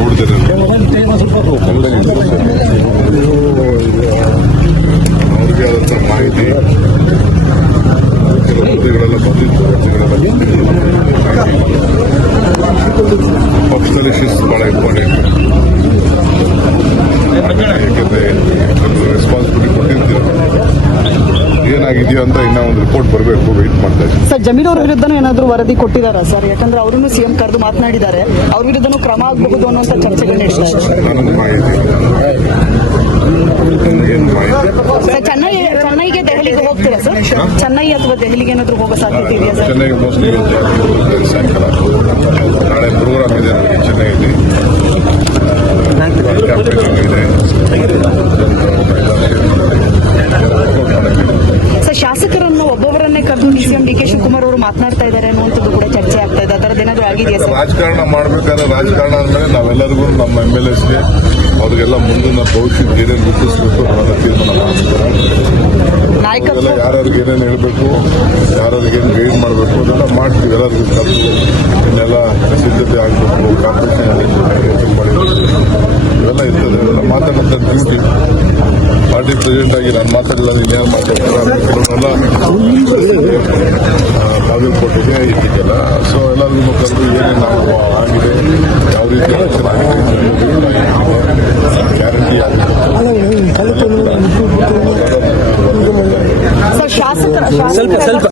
ನೋಡಿದ್ದೇನೆ. ಅವ್ರಿಗೆ ಆದಂಥ ಮಾಹಿತಿ ವರದಿಗಳೆಲ್ಲ ಬಂದಿತ್ತು. ಪಕ್ಷದಲ್ಲಿ ಶಿಸ್ತು ಬಹಳ ಇಂಪಾರ್ಟೆಂಟ್. ಯಾಕೆಂದ್ರೆ ರೆಸ್ಪಾನ್ಸಿಬಿಲಿಟಿ ಕೊಟ್ಟಿರ್ತೀರ, ಏನಾಗಿದೆಯೋ ಅಂತ ಇನ್ನೂ ಒಂದು ರಿಪೋರ್ಟ್ ಬರಬೇಕು, ವೆಯ್ಟ್ ಮಾಡ್ತಾ ಇದ್ದೀವಿ. ಸರ್, ಜಮೀರ್ ಅವ್ರ ವಿರುದ್ಧನೂ ಏನಾದರೂ ವರದಿ ಕೊಟ್ಟಿದ್ದಾರಾ ಸರ್? ಯಾಕಂದ್ರೆ ಅವರನ್ನು ಸಿಎಂ ಕರೆದು ಮಾತನಾಡಿದ್ದಾರೆ, ಅವ್ರ ವಿರುದ್ಧನೂ ಕ್ರಮ ಆಗಬಹುದು ಅನ್ನುವಂಥ ಚರ್ಚೆಗಳು ನಡೆಸ್ತಾ ಇದ್ದಾರೆ. ನನಗೆ ಮಾಹಿತಿ ಏನು ಮಾಹಿತಿ ಸರ್, ಚೆನ್ನೈಗೆ ದೆಹಲಿಗೆ ಹೋಗ್ತೀರಾ ಸರ್? ಚೆನ್ನೈ ಅಥವಾ ದೆಹಲಿಗೆ ಏನಾದರೂ ಹೋಗೋ ಸಾಧ್ಯತೆ ಇದೆಯಾ ಸರ್? ಚೆನ್ನೈಗೆ ಮೋಸ್ಟ್ಲಿ ಸಾಯಂಕಾಲ ನಾಳೆ ಪ್ರೋಗ್ರಾಮ್ ಇದೆ ನನಗೆ ಚೆನ್ನೈಯಲ್ಲಿ. ಕ್ಯಾಂಪೇನಿಂಗ್ ಇದೆ. ಸರ್, ಶಾಸಕರನ್ನು ಒಬ್ಬೊಬ್ಬರನ್ನೇ ಕರೆದು ಸಿಎಂ ಡಿ ಕೆ ಶಿವಕುಮಾರ್ ಅವರು ಮಾತನಾಡ್ತಾ ಇದ್ದಾರೆ ಅನ್ನುವಂಥದ್ದು ಕೂಡ ಚರ್ಚೆ ಆಗ್ತಾ ಇದೆ. ಅದರದ್ದು ಏನಾದರೂ ಆಗಿದೆಯಾ ಸರ್? ರಾಜಕಾರಣ ಮಾಡಬೇಕಾದ್ರೆ ರಾಜಕಾರಣ ಅಂದ್ರೆ ನಾವೆಲ್ಲರಿಗೂ ನಮ್ಮ MLAsಗೆ ಅವ್ರಿಗೆಲ್ಲ ಮುಂದಿನ ಭವಿಷ್ಯಕ್ಕೆ ಏನೇನು ರೂಪಿಸಬೇಕು ಅನ್ನೋದನ್ನ ತೀರ್ಮಾನ ಮಾಡ್ತಾರೆ. ನಾಯಕತ್ವ ಯಾರ್ಯಾರಿಗೆ ಏನೇನು ಹೇಳಬೇಕು, ಯಾರ್ಯಾರಿಗೆ ಏನು ಗೈಡ್ ಮಾಡಬೇಕು ಅದೆಲ್ಲ ಮಾಡ್ತೀವಿ. ಎಲ್ಲರಿಗೂ ಕರೆದು ಇನ್ನೆಲ್ಲ ಸಿದ್ಧತೆ ಆಗಬೇಕು, ಕಾಂಪಿಟೇಷನ್ ಇವೆಲ್ಲ ಇರ್ತದೆ. ಇವೆಲ್ಲ ಮಾತಾಡೋಂಥ ಡ್ಯೂಟಿ. ಪಾರ್ಟಿ ಪ್ರೆಸಿಡೆಂಟ್ ಆಗಿ ನಾನು ಮಾತಾಡಲ್ಲ, ಇನ್ಯಾರು ಮಾತಾಡ್ತಾರೆ ಬಾಗಲಕೋಟೆಗೆ ಇದ್ದೀಗಲ್ಲ. ಸೊ ಎಲ್ಲರಿಗೂ ಕರೆದು ಏನೇನು ಆಗಿದೆ